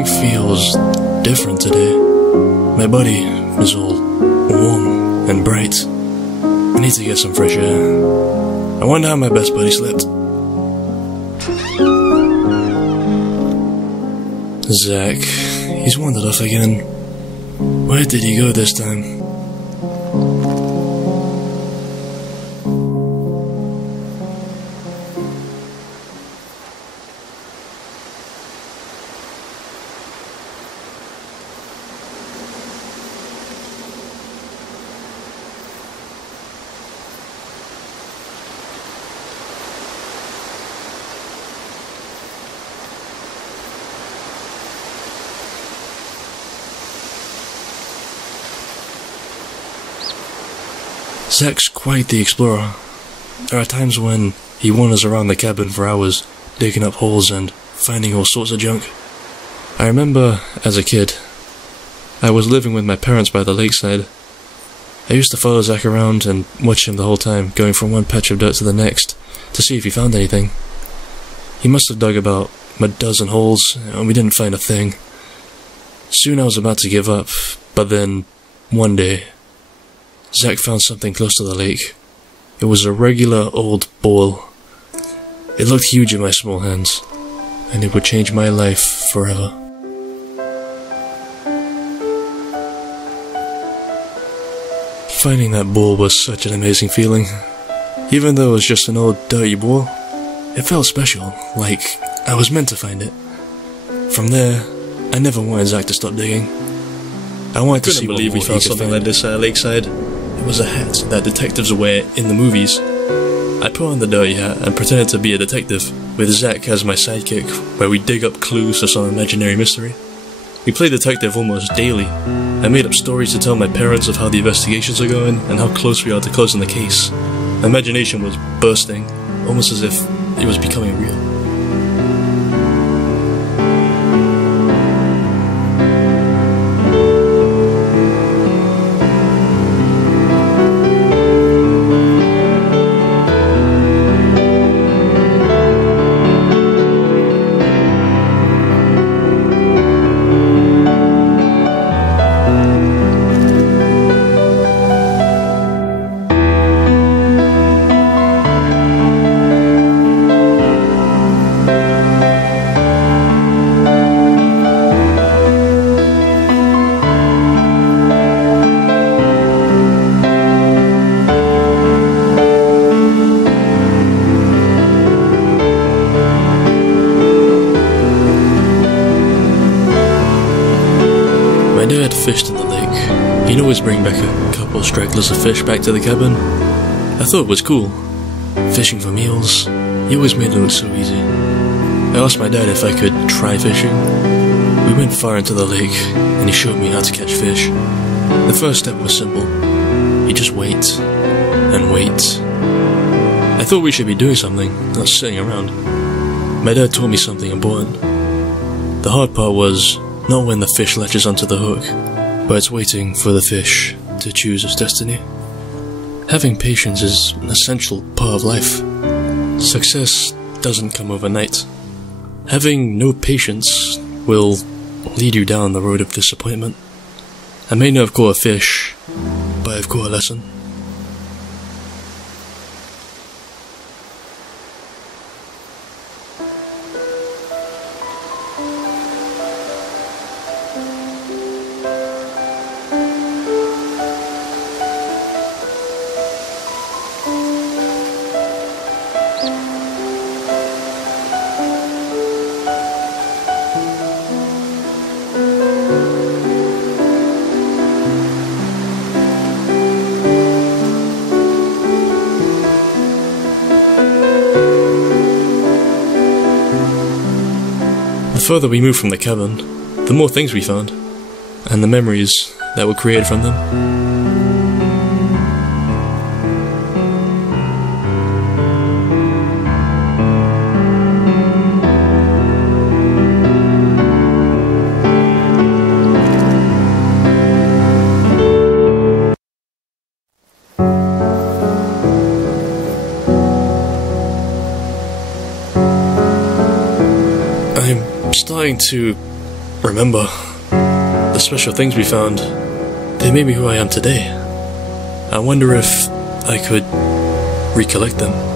Everything feels different today. My body is all warm and bright. I need to get some fresh air. I wonder how my best buddy slept. Zack, he's wandered off again. Where did he go this time? Zack's quite the explorer. There are times when he wanders around the cabin for hours, digging up holes and finding all sorts of junk. I remember, as a kid, I was living with my parents by the lakeside. I used to follow Zack around and watch him the whole time, going from one patch of dirt to the next, to see if he found anything. He must have dug about a dozen holes, and we didn't find a thing. Soon I was about to give up, but then, one day, Zack found something close to the lake. It was a regular old ball. It looked huge in my small hands, and it would change my life forever. Finding that ball was such an amazing feeling. Even though it was just an old dirty ball, it felt special, like I was meant to find it. From there, I never wanted Zack to stop digging. I wanted to see what more he could find. Like this at Lakeside. It was a hat that detectives wear in the movies. I put on the dirty hat and pretended to be a detective, with Zack as my sidekick, where we dig up clues to some imaginary mystery. We play detective almost daily. I made up stories to tell my parents of how the investigations are going and how close we are to closing the case. My imagination was bursting, almost as if it was becoming real. My dad fished in the lake. He'd always bring back a couple stragglers of fish back to the cabin. I thought it was cool. Fishing for meals, he always made it look so easy. I asked my dad if I could try fishing. We went far into the lake, and he showed me how to catch fish. The first step was simple. You just wait, and wait. I thought we should be doing something, not sitting around. My dad taught me something important. The hard part was not when the fish latches onto the hook, but it's waiting for the fish to choose its destiny. Having patience is an essential part of life. Success doesn't come overnight. Having no patience will lead you down the road of disappointment. I may not have caught a fish, but I've caught a lesson. The further we moved from the cabin, the more things we found, and the memories that were created from them. I'm starting to remember the special things we found. They made me who I am today. I wonder if I could recollect them.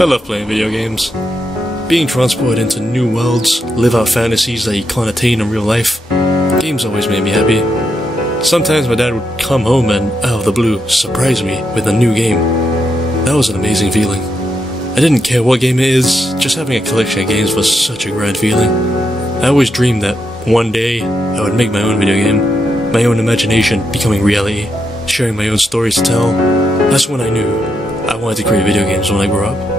I love playing video games. Being transported into new worlds, live out fantasies that you can't attain in real life. Games always made me happy. Sometimes my dad would come home and, out of the blue, surprise me with a new game. That was an amazing feeling. I didn't care what game it is, just having a collection of games was such a grand feeling. I always dreamed that one day I would make my own video game, my own imagination becoming reality, sharing my own stories to tell. That's when I knew I wanted to create video games when I grew up.